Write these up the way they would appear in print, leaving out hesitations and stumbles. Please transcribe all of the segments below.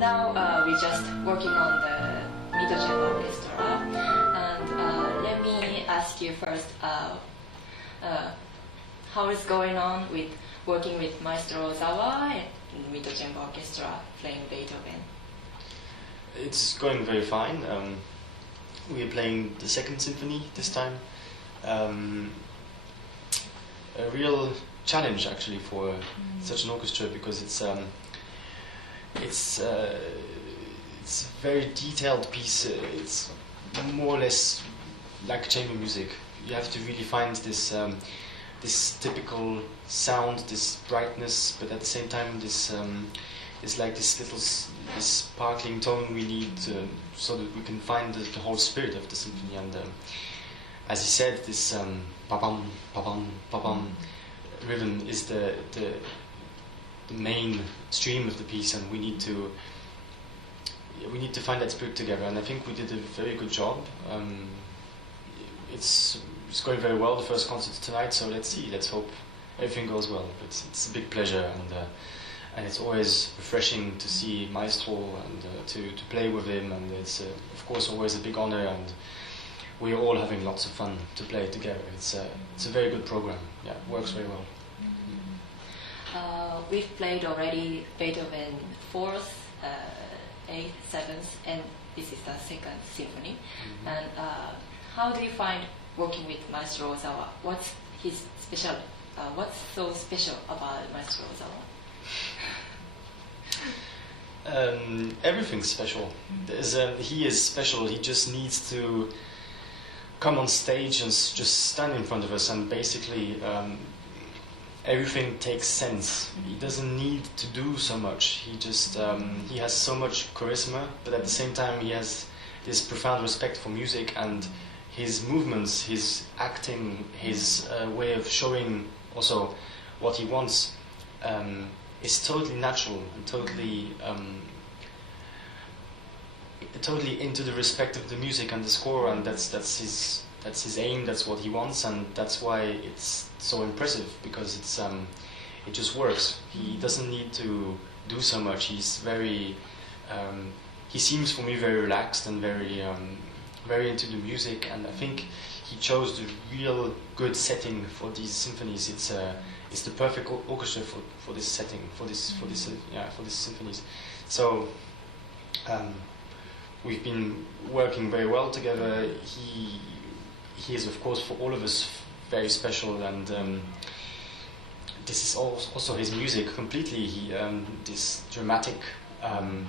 now we're just working on the Mito Chamber Orchestra. And let me ask you first, how is going on with working with Maestro Ozawa and Mito Chamber Orchestra playing Beethoven? It's going very fine. We are playing the second symphony this time. A real challenge actually for such an orchestra, because it's a very detailed piece. It's more or less like chamber music. You have to really find this this typical sound, this brightness, but at the same time this like this little this sparkling tone we need so that we can find the whole spirit of the symphony. And as he said, this pa-bum, pa-bum, pa-bum rhythm is the main stream of the piece, and we need to find that spirit together. And I think we did a very good job. It's going very well, the first concert tonight, so let's see, let's hope everything goes well. But it's a big pleasure, and it's always refreshing to see Maestro and to play with him, and it's of course always a big honor, and we're all having lots of fun to play together. It's a very good program. Yeah, it works very well. We've played already Beethoven 4th, 8th, 7th, and this is the second symphony. And how do you find working with Maestro Ozawa? What's his special? What's so special about Maestro Ozawa? Everything's special. He is special. He just needs to come on stage and just stand in front of us, and basically everything takes sense. He doesn't need to do so much. He just he has so much charisma, but at the same time he has this profound respect for music, and his movements, his acting, his way of showing also what he wants is totally natural and totally into the respect of the music and the score, and that's his aim. That's what he wants, and that's why it's so impressive, because it just works. He doesn't need to do so much. He's very he seems for me very relaxed and very into the music, and I think he chose the real good setting for these symphonies. It's the perfect orchestra for this setting, for these symphonies. So we've been working very well together. He is, of course, for all of us very special, and this is also his music completely. This dramatic,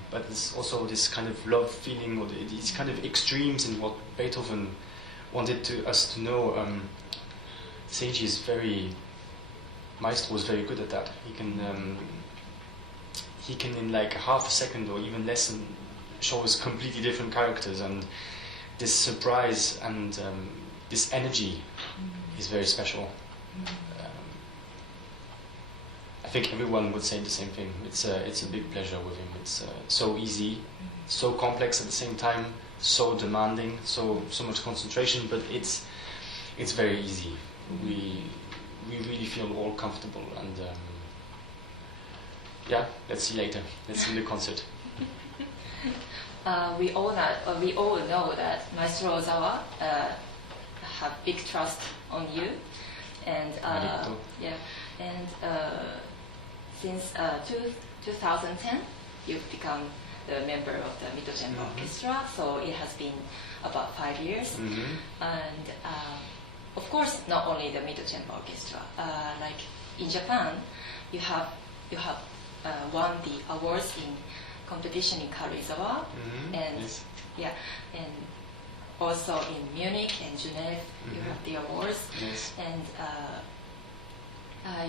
but it's also this kind of love feeling, or these kind of extremes in what Beethoven wanted us to know. Seiji is Maestro was very good at that. He can in like half a second or even less show us completely different characters, and this surprise and this energy is very special. I think everyone would say the same thing. It's a big pleasure with him. It's so easy, so complex at the same time, so demanding, so much concentration, but it's very easy. We really feel all comfortable, and yeah, let's see later. Let's see the concert. We all know that Maestro Ozawa have big trust on you, and since 2010 you've become the member of the Mito Chamber Orchestra, so it has been about 5 years. And of course, not only the Mito Chamber Orchestra, like in Japan, you have won the awards in competition in Karuizawa, and and also in Munich and Geneva, you have the awards, and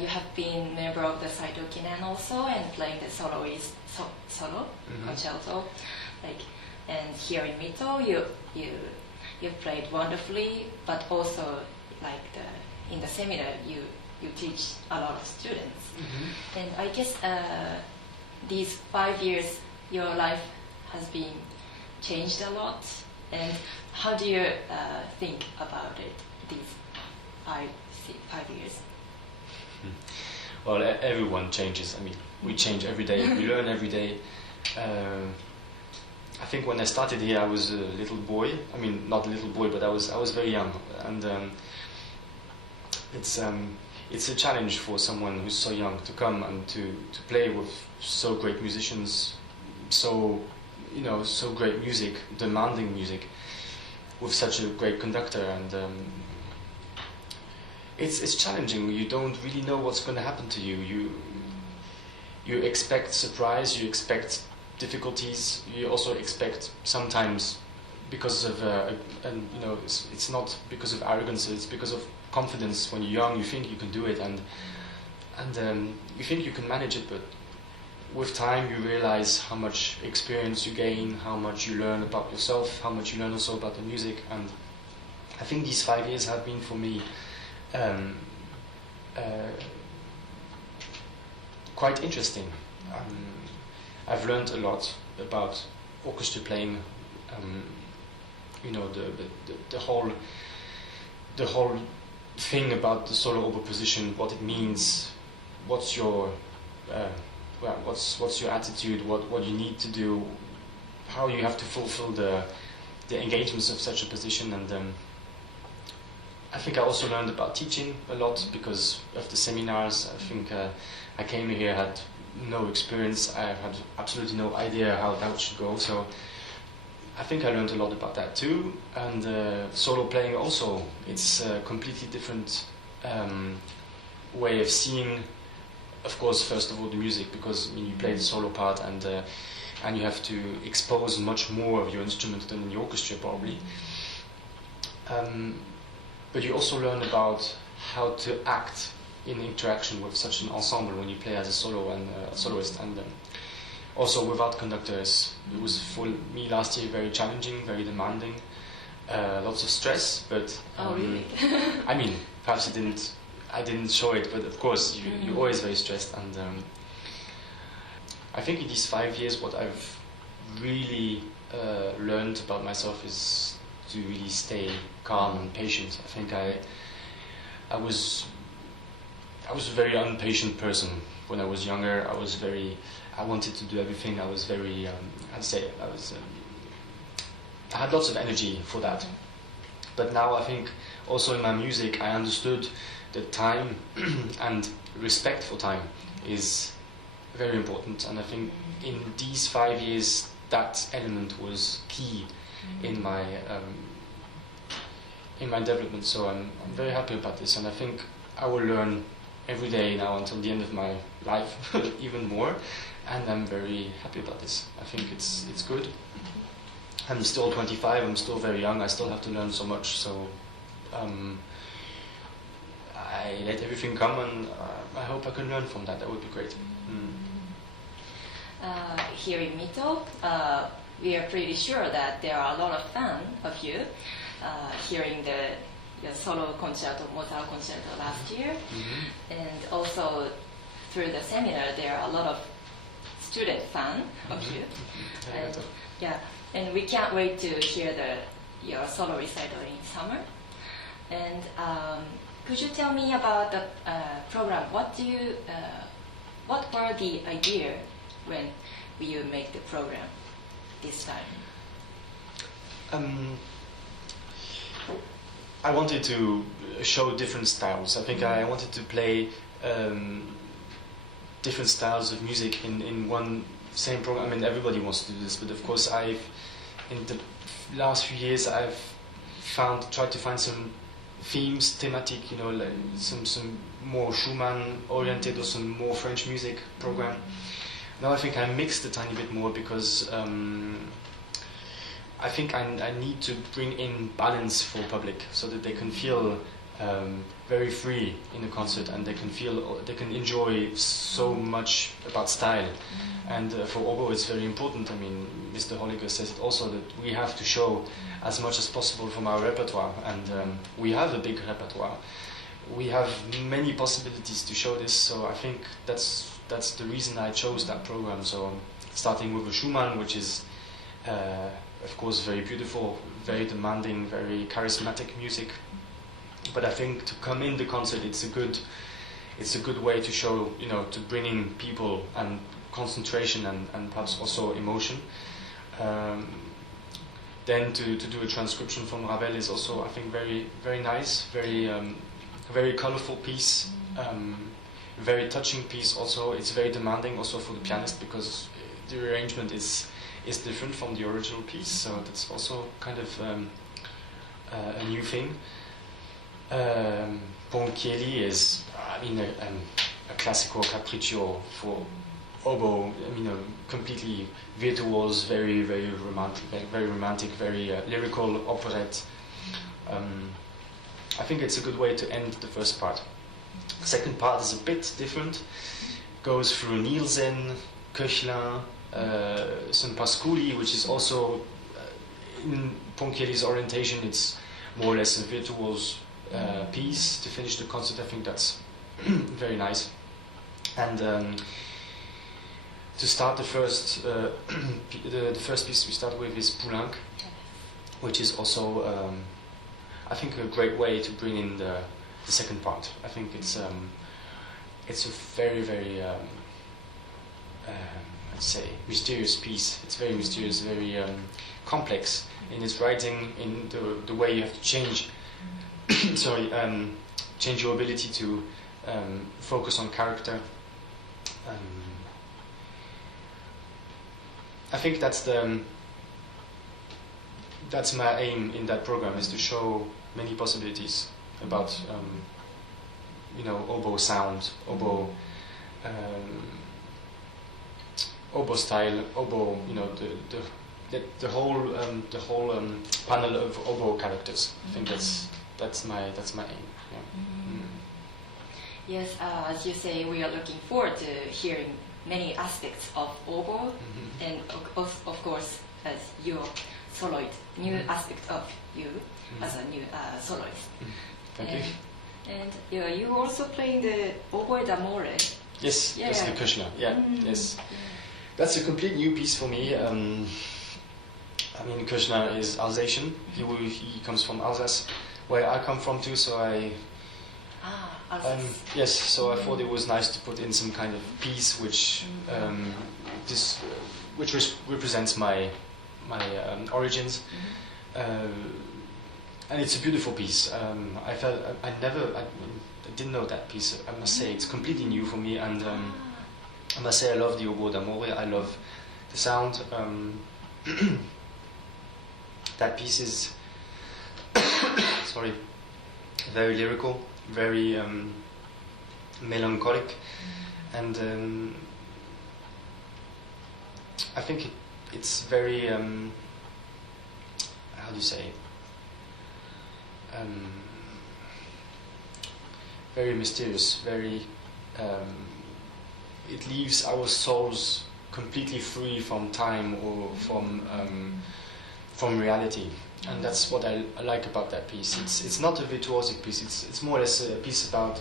you have been member of the Saito Kinen also, and playing the soloist solo concerto, and here in Mito, you played wonderfully, but also in the seminar you teach a lot of students, and I guess these 5 years your life has been changed a lot, and how do you think about it these 5 years? Well, everyone changes. I mean, we change every day, we learn every day, I think when I started here, I was a little boy. I mean, not a little boy, but I was very young, and it's a challenge for someone who's so young to come and to play with so great musicians, so great music, demanding music, with such a great conductor, and it's challenging. You don't really know what's going to happen to you. You expect surprise, you expect difficulties, you also expect sometimes, because of it's not because of arrogance, it's because of confidence. When you're young, you think you can do it, and you think you can manage it, but with time you realize how much experience you gain, how much you learn about yourself, how much you learn also about the music. And I think these 5 years have been for me quite interesting. I've learned a lot about orchestra playing, the whole thing about the solo oboe position, what it means, what's your attitude, what you need to do, how you have to fulfill the engagements of such a position. And I think I also learned about teaching a lot because of the seminars. I think I came here, had no experience, I had absolutely no idea how that should go, so I think I learned a lot about that too. And solo playing also, it's a completely different way of seeing, of course, first of all the music, because you play the solo part, and you have to expose much more of your instrument than in the orchestra probably. But you also learn about how to act in interaction with such an ensemble when you play as a solo and soloist, and also without conductors. It was for me last year very challenging, very demanding, lots of stress. But really? I mean, perhaps I didn't show it, but of course you're always very stressed. And I think in these 5 years, what I've really learned about myself is to really stay calm and patient. I think I was a very impatient person when I was younger. I wanted to do everything. I was very, I had lots of energy for that. But now I think also in my music I understood that time and respect for time is very important. And I think in these 5 years that element was key in my development. So I'm very happy about this, and I think I will learn every day now until the end of my life even more, and I'm very happy about this. I think it's good. I'm still 25, I'm still very young, I still have to learn so much, so I let everything come, and I hope I can learn from that. That would be great. Here in Mito, we are pretty sure that there are a lot of fans of you hearing your solo concerto, Mozart concerto last year, and also through the seminar there are a lot of student fans of you. And we can't wait to hear your solo recital in summer. And could you tell me about the program? What were the idea when you make the program this time? I wanted to show different styles. I think I wanted to play different styles of music in one same program. I mean, everybody wants to do this, but of course in the last few years I've tried to find some themes, thematic, like some more Schumann oriented or some more French music program. Now I think I mixed a tiny bit more because I think I need to bring in balance for public so that they can feel very free in a concert, and they can enjoy so much about style. And for Oboe it's very important. I mean, Mr. Holliger says it also, that we have to show as much as possible from our repertoire, and we have a big repertoire. We have many possibilities to show this, so I think that's the reason I chose that program. So starting with a Schumann, which is of course very beautiful, very demanding, very charismatic music. But I think to come in the concert, it's a good way to show, to bring in people and concentration and perhaps also emotion. Then to do a transcription from Ravel is also, I think, very very nice, very colorful piece, very touching piece. Also, it's very demanding also for the pianist because the arrangement is different from the original piece. So that's also kind of a new thing. Ponchielli is, I mean, a classical capriccio for oboe. I mean, a completely virtuose, very romantic, very lyrical operette. I think it's a good way to end the first part. The second part is a bit different. Goes through Nielsen, Köchler, some Pasculi, which is also in Ponchielli's orientation. It's more or less a virtuose piece to finish the concert. I think that's very nice. And to start the first the first piece we start with is Poulenc, which is also I think a great way to bring in the second part. I think it's a very let's say mysterious piece. It's very mysterious, very complex in its writing, in the way you have to change change your ability to focus on character. I think that's my aim in that program, is to show many possibilities about oboe sound, oboe style, oboe, the whole panel of oboe characters. I think that's my aim. Yeah. Yes, as you say, we are looking forward to hearing many aspects of oboe, and of course, as your soloist, new aspect of you as a new soloist. Thank you. And you also playing the Oboe d'amore. Yes, that's the Kushner. Yeah, yes. That's a complete new piece for me. I mean, Kushner is Alsatian. He comes from Alsace, where I come from too. So Alsace. Yes. So I thought it was nice to put in some kind of piece which represents my origins. And it's a beautiful piece. I didn't know that piece. I must say it's completely new for me, and I must say I love the Oboe d'amore. I love the sound. That piece is very lyrical, very melancholic, and I think it's very how do you say? Very mysterious, very it leaves our souls completely free from time or from reality, and that's what I like about that piece. It's not a virtuosic piece. It's more or less a piece about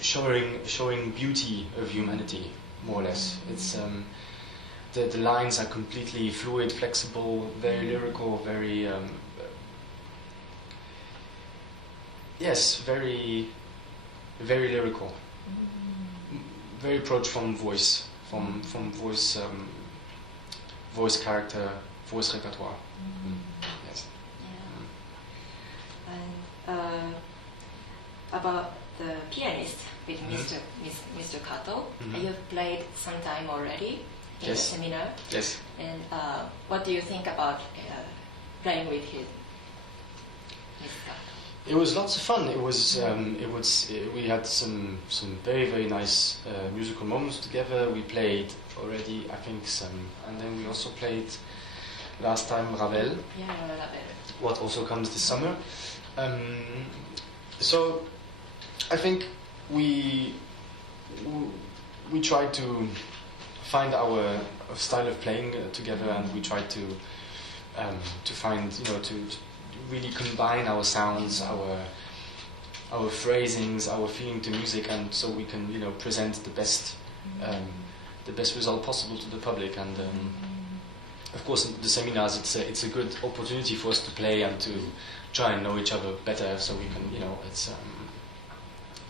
showing beauty of humanity, more or less. It's the lines are completely fluid, flexible, very lyrical, very very lyrical, very approach from voice, from voice character, voice repertoire. Yes. Yeah. And about the pianist with Mr. Kato, you played some time already in the seminar. Yes. And what do you think about playing with him? It was lots of fun. We had some very nice musical moments together. We played already, I think, and then we also played last time Ravel. Yeah, Ravel. What also comes this summer. So I think we tried to find our style of playing together, and we tried to find, to really combine our sounds, our phrasings, our feeling to music, and so we can, present the best result possible to the public. And of course, the seminars, it's a good opportunity for us to play and to try and know each other better, so we can,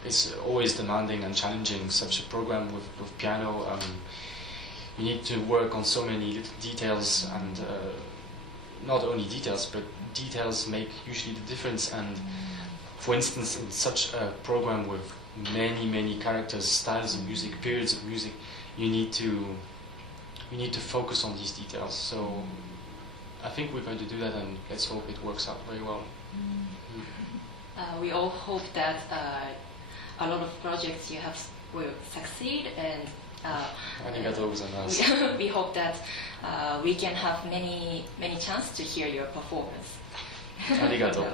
it's always demanding and challenging, such a program with piano. You need to work on so many little details, and not only details, but details make usually the difference. And for instance, in such a program with many characters, styles of music, periods of music, you need to focus on these details. So I think we're going to do that, and let's hope it works out very well. We all hope that a lot of projects you have will succeed, and we hope that we can have many chance to hear your performance. Arigato.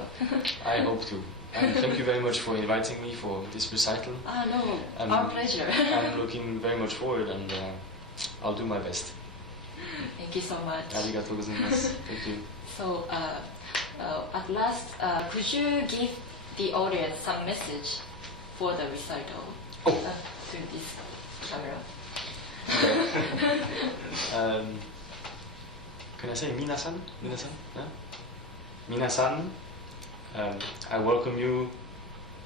I hope to. And thank you very much for inviting me for this recital. No, our pleasure. I'm looking very much forward, and I'll do my best. Thank you so much. Arigato gozaimasu. Thank you. So, at last, could you give the audience some message for the recital to this camera? Can I say minasan? Minasan? Yeah? Minasan, I welcome you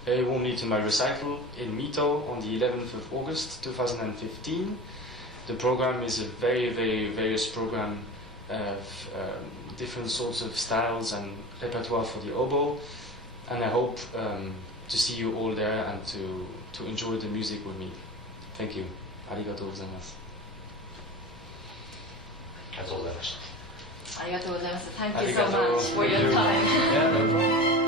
very warmly to my recital in Mito on the 11th of August 2015. The program is a very various program of different sorts of styles and repertoire for the oboe, and I hope to see you all there and to enjoy the music with me. Thank you. Arigatou gozaimasu. ありがとうございました。ありがとうございます。Thank you so much for your time. Yeah, no problem.